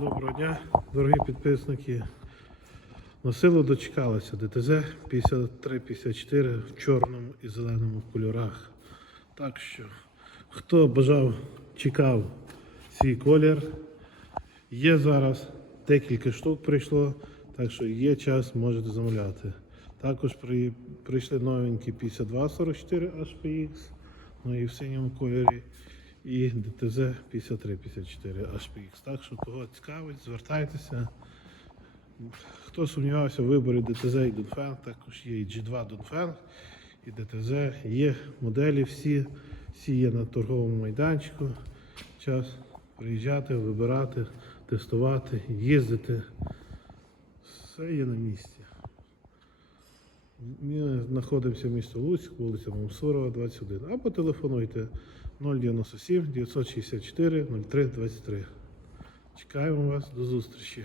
Доброго дня, дорогі підписники. На силу дочекалися ДТЗ 5354 в чорному і зеленому кольорах. Так що, хто бажав, чекав свій колір, є зараз декілька штук прийшло, так що є час, можете замовляти. Також при, прийшли новенькі 5244 HPX, ну і в синьому кольорі, і ДТЗ 5354 HPX. Так що кого цікавить, звертайтеся. Хто сумнівався в виборі ДТЗ і Дунфен, також є і G2 Дунфен, і ДТЗ. Є моделі всі, всі є на торговому майданчику. Час приїжджати, вибирати, тестувати, їздити. Все є на місці. Ми знаходимося в місті Луцьк, вулиця Мамсурова, 21. Або телефонуйте 097 964 03 23. Чекаємо вас до зустрічі.